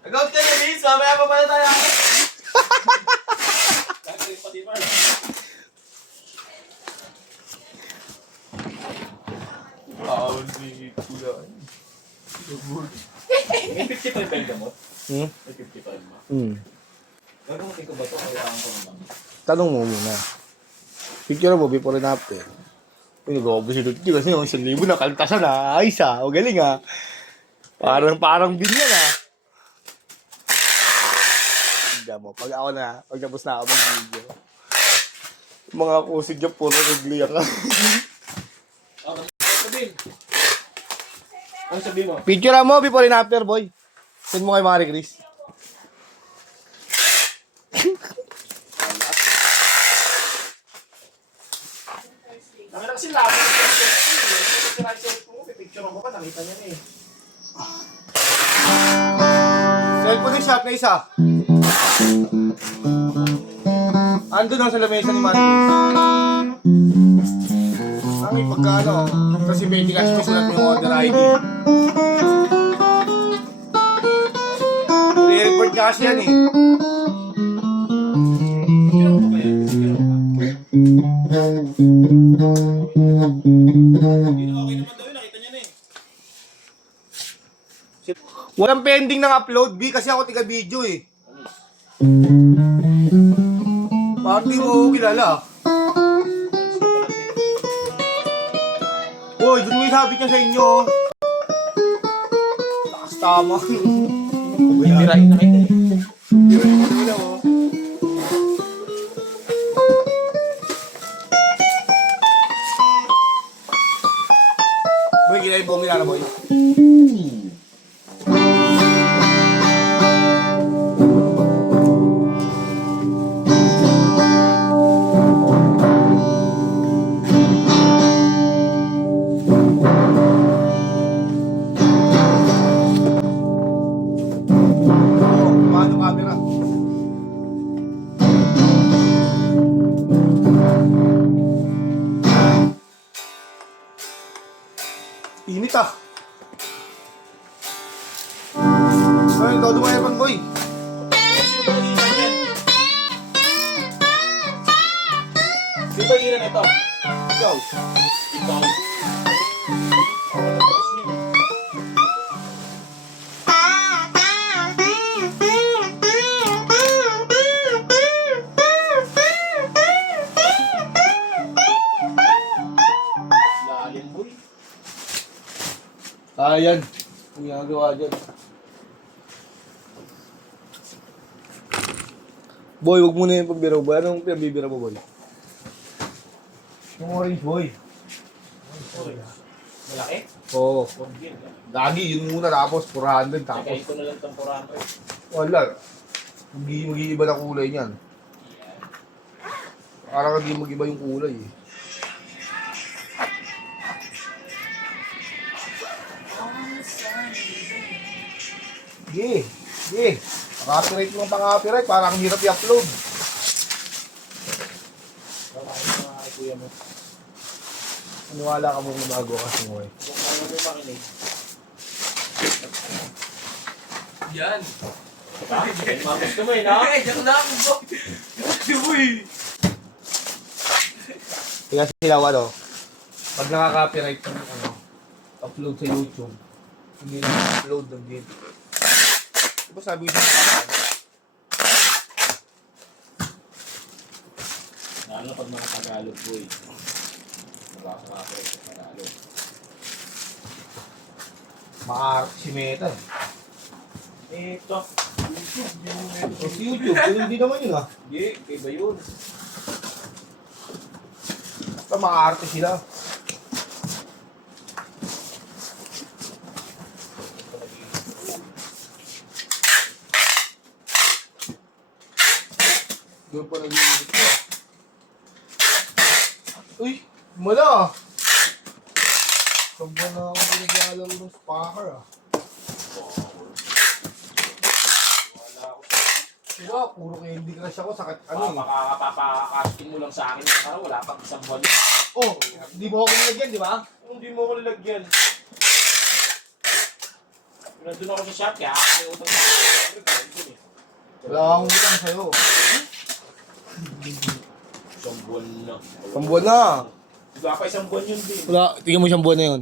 Nag-out ka na, Vince. Mamaya pa pala tayo. Kaya pati pa. Si Kuya. May 55 ba yung gamot? May 55 ba? Gagamitin ko ba ito? Kailangan ko naman. Tanong mo muna. Picture mo before and after. Uy, nag-obos si Lutki kasi yung 1,000 na kaltasan na. Ayos ah. O galing ah. Parang binyan ah. Hindi mo. Pag tapos na ako mag-video. Mga kusid dyan, puro nagliyak ka. Sabihin. Ano sabihin mo? Picture mo before and after, boy. Send mo kay Marie Chris. Nakita kasi labo. Picture mo pa, nakita niya na eh. Cellphone ng shop na isa. Ando na sa lamesa ni Marie Chris. Ang pagkano, kasi Betty Cash may sulat mo yung order ID. I-report niya kasi yan eh. Picture mo ba yan? Picture mo ba? Hindi na okay naman daw yun, nakita niya na eh. Walang pending ng upload, B, kasi ako tiga-video eh. Parang di mo kilala. Uy, doon mo yung sabi niya sa inyo. Takas tama. Hindi rin nakita eh. Boy, ginay mo na boy. Paano camera? Init ah. Ay, ikaw dumaya pang boy. Sino ba ilan yan? Sino ba ilan ito? Ikaw. Ikaw. Lalim boy. Ayan. Ang ginagawa dyan. Boy, huwag mo na yung pagbiro boy. Anong pinabibira mo boy? Yung orange boy. Malaki? Oo. Orgin. Lagi, yun muna tapos 400 tapos. Check ko na lang itong 400. Wala. Mag-iiba na kulay niyan. Parang hindi mag-iba yung kulay eh. Sige, sige. Copyright mo ang pang-copyright, parang hirap i-upload. Baka yung mga kuya mo. Maniwala ka mong bago kasi mo eh. Kung ano mo makinig. Yan. Diba? Mga gusto mo eh, no? Eh, diyan na ako, bro. Di mo eh. Kaya sila ano, pag nakaka-copyright ng upload sa YouTube, hindi na upload ng video. Diba sabi ko siya Lalo na pag mga Tagalog po eh. Nabasa ka sa Tagalog. maka si Meta. Ito. YouTube. Yun yung meron. O si YouTube, yun hindi naman yun ah. Hindi, iba yun. Basta maka-arte sila. Doon pa nag-iisip ko. Uy, mala ah. Sabba na ako nag-aalala ng spacker ah. Wala ako. Diba, puro candy crush ako, sakit ano eh. Makakapapakasting mo lang sa akin. Parang wala pang isang buwan. Oh, di mo ako nilagyan, di ba? Hindi mo ko nilagyan. Nandun ako sa shop, kaya ako may utang sa Wala akong utang sa'yo. isang buwan na. Isang buwan na. Wala pa isang buwan yun din. Wala, tingnan mo isang buwan na yun.